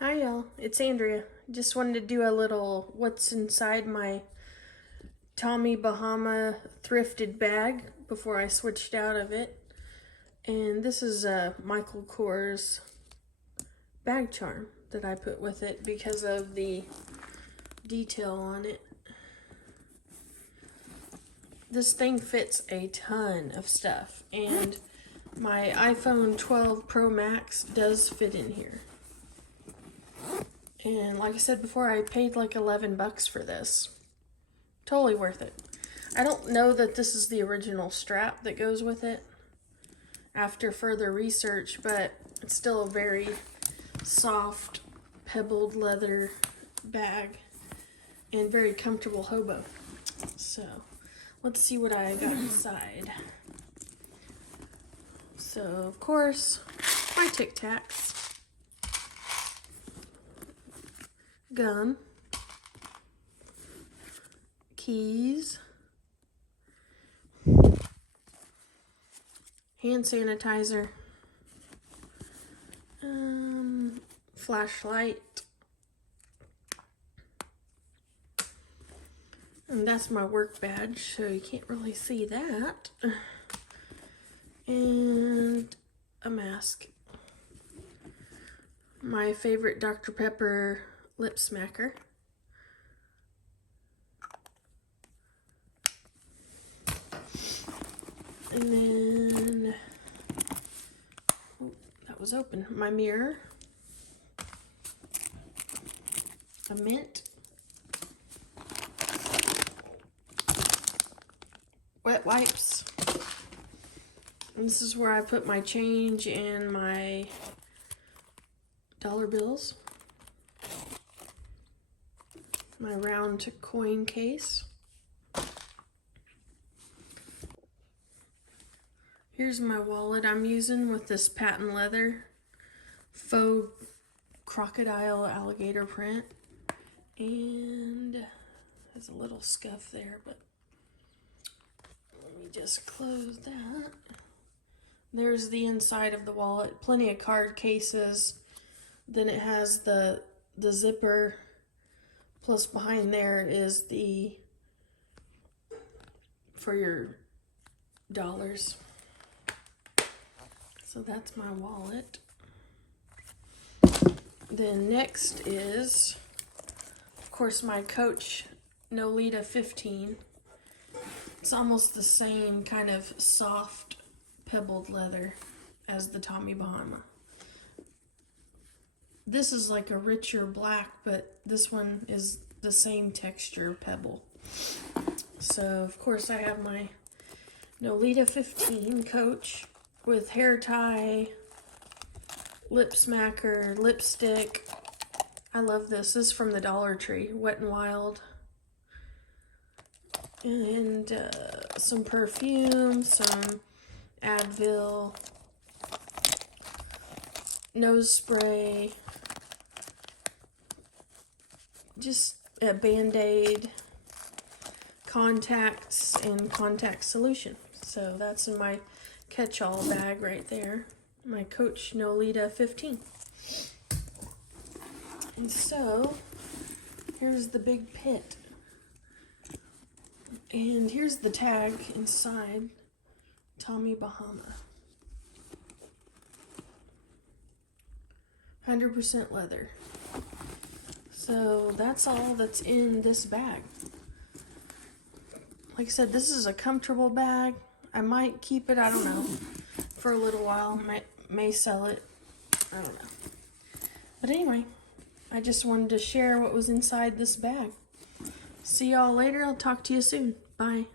Hi y'all, it's Andrea. Just wanted to do a little what's inside my Tommy Bahama thrifted bag before I switched out of it. And this is a Michael Kors bag charm that I put with it because of the detail on it. This thing fits a ton of stuff, and my iPhone 12 Pro Max does fit in here. And like I said before, I paid like 11 bucks for this. Totally worth it. I don't know that this is the original strap that goes with it after further research, but it's still a very soft, pebbled leather bag and very comfortable hobo. So let's see what I got inside. So of course, my Tic Tacs. Gum, keys, hand sanitizer, flashlight, and that's my work badge, so you can't really see that, and a mask, my favorite Dr. Pepper lip smacker, and then, oh, that was open, my mirror, a mint, wet wipes, and this is where I put my change and my dollar bills, my round coin case. Here's my wallet I'm using with this patent leather faux crocodile alligator print, and there's a little scuff there, but let me just close that. There's the inside of the wallet, plenty of card cases. Then it has the zipper, plus behind there is the for your dollars. So that's my wallet. Then next is, of course, my Coach Nolita 15. It's almost the same kind of soft pebbled leather as the Tommy Bahama. This is like a richer black, but this one is the same texture pebble. So of course I have my Nolita 15 Coach with hair tie, lip smacker, lipstick. I love this. This is from the Dollar Tree, Wet n Wild. And some perfume, some Advil, nose spray, just a Band-Aid, contacts, and contact solution. So that's in my catch-all bag right there, my Coach Nolita 15. And so here's the big pit, and here's the tag inside Tommy Bahama. 100% leather. So that's all that's in this bag. Like I said, this is a comfortable bag. I might keep it, I don't know, for a little while. May sell it, I don't know. But anyway, I just wanted to share what was inside this bag. See y'all later. I'll talk to you soon. Bye.